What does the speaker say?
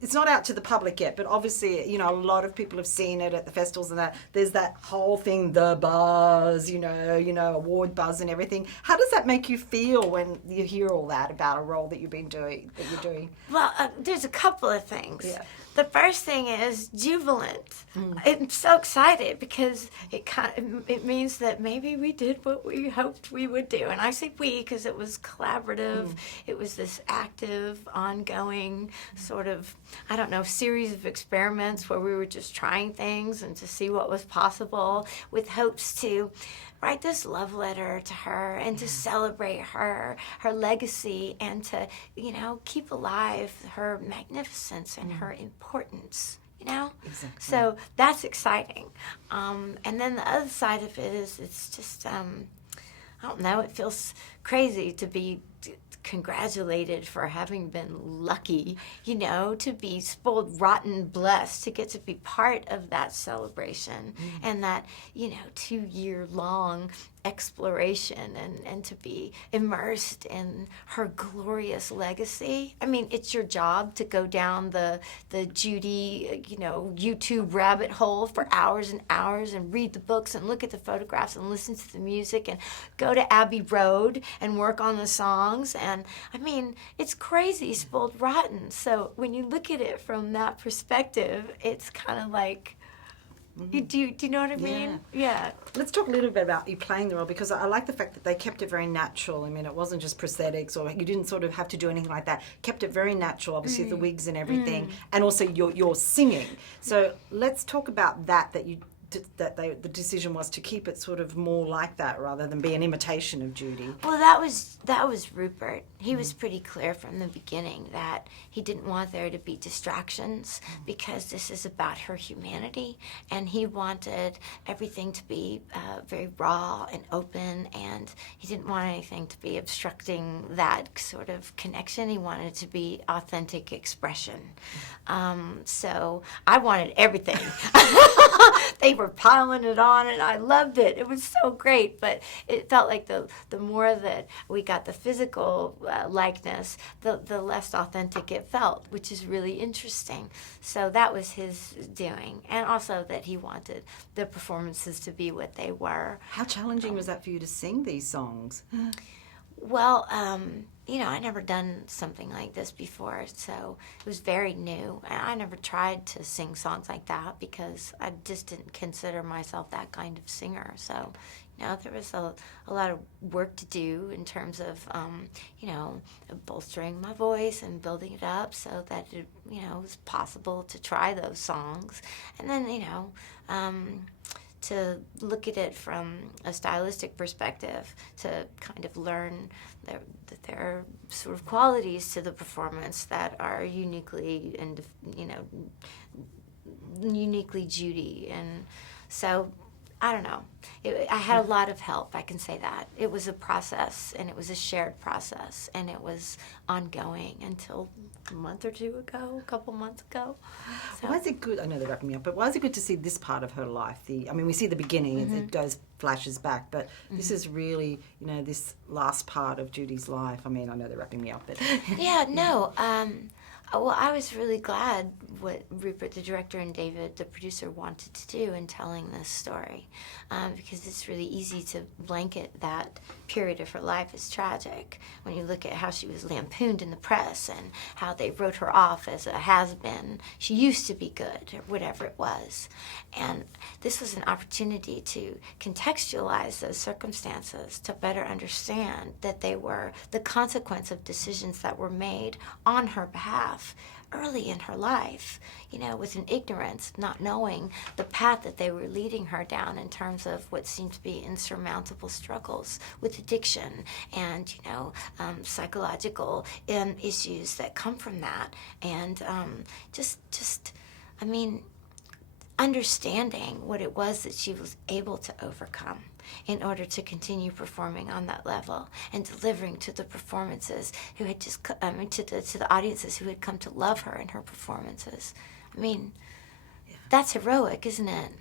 it's not out to the public yet, but obviously, you know, a lot of people have seen it at the festivals and that. There's that whole thing, the buzz, you know, award buzz and everything. How does that make you feel when you hear all that about a role that you're doing? Well, there's a couple of things. Yeah. The first thing is jubilant. I'm so excited because it means that maybe we did what we hoped we would do. And I say we because it was collaborative. It was this active, ongoing sort of, I don't know, series of experiments where we were just trying things and to see what was possible with hopes to write this love letter to her and to celebrate her legacy and to, you know, keep alive her magnificence and her importance, you know? Exactly. So that's exciting. And then the other side of it is it's just, I don't know, it feels crazy to be congratulated for having been lucky, you know, to be spoiled, rotten, blessed, to get to be part of that celebration and that, you know, 2-year-long exploration and to be immersed in her glorious legacy. I mean, it's your job to go down the Judy, you know, YouTube rabbit hole for hours and hours and read the books and look at the photographs and listen to the music and go to Abbey Road and work on the songs. And I mean, it's crazy, spoiled rotten. So when you look at it from that perspective, it's kind of like, do you know what I mean? Yeah. Let's talk a little bit about you playing the role, because I like the fact that they kept it very natural. I mean, it wasn't just prosthetics, or you didn't sort of have to do anything like that. Kept it very natural, obviously the wigs and everything, and also your singing. So let's talk about that the decision was to keep it sort of more like that rather than be an imitation of Judy. Well, that was Rupert. He was pretty clear from the beginning that he didn't want there to be distractions because this is about her humanity, and he wanted everything to be very raw and open, and he didn't want anything to be obstructing that sort of connection. He wanted it to be authentic expression. So I wanted everything. They were piling it on, and I loved it. It was so great, but it felt like the more that we got the physical likeness, the less authentic it felt, which is really interesting. So that was his doing, and also that he wanted the performances to be what they were. How challenging was that for you to sing these songs? Well, you know, I never done something like this before, so it was very new. And I never tried to sing songs like that because I just didn't consider myself that kind of singer. So, you know, there was a lot of work to do in terms of, you know, bolstering my voice and building it up so that it, you know, was possible to try those songs. And then, you know, to look at it from a stylistic perspective, to kind of learn that there are sort of qualities to the performance that are uniquely and, you know, uniquely Judy. And so, I don't know. I had a lot of help, I can say that. It was a process, and it was a shared process, and it was ongoing until a month or two ago, a couple months ago. So. Why is it good? I know they're wrapping me up, but why is it good to see this part of her life? I mean, we see the beginning, it goes, flashes back, but this is really, you know, this last part of Judy's life. I mean, I know they're wrapping me up, but... Yeah, no, well, I was really glad what Rupert, the director, and David, the producer, wanted to do in telling this story, because it's really easy to blanket that period of her life as tragic when you look at how she was lampooned in the press and how they wrote her off as a has-been. She used to be good, or whatever it was. And this was an opportunity to contextualize those circumstances, to better understand that they were the consequence of decisions that were made on her behalf early in her life, you know, with an ignorance, not knowing the path that they were leading her down in terms of what seemed to be insurmountable struggles with addiction and, you know, psychological issues that come from that. And I mean, understanding what it was that she was able to overcome in order to continue performing on that level and delivering to the performances who had just, to the audiences who had come to love her in her performances. I mean, that's heroic, isn't it?